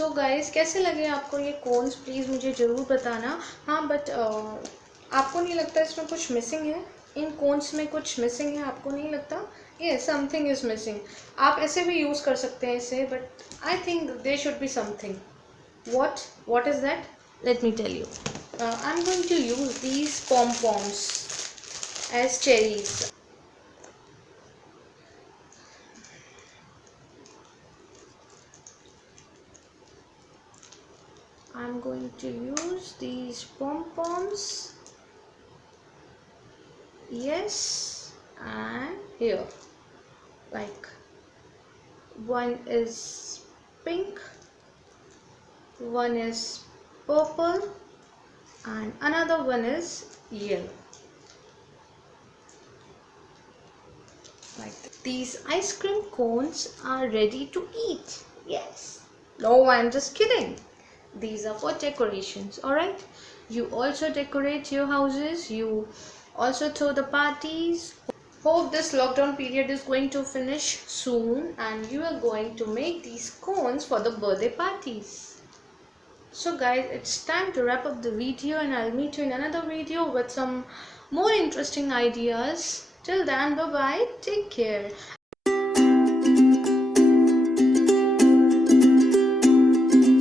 So guys, कैसे लगे आपको ये कोन्स, प्लीज़ मुझे ज़रूर बताना। हाँ, बट आपको नहीं लगता इसमें कुछ मिसिंग है? इन कोन्स में कुछ मिसिंग है, आपको नहीं लगता? ये समथिंग इज़ मिसिंग। आप ऐसे भी यूज़ कर सकते हैं इसे, but I think there should be something. what is that? Let me tell you. I'm going to use these pom-poms as cherries. I'm going to use these pom-poms. Yes, and here, like, one is pink, one is purple, and another one is yellow. Like that. These ice cream cones are ready to eat. Yes. No, I'm just kidding. These are for decorations. Alright, you also decorate your houses, you also throw the parties. Hope this lockdown period is going to finish soon and you are going to make these cones for the birthday parties. So guys, it's time to wrap up the video and I'll meet you in another video with some more interesting ideas. Till then, bye bye, take care.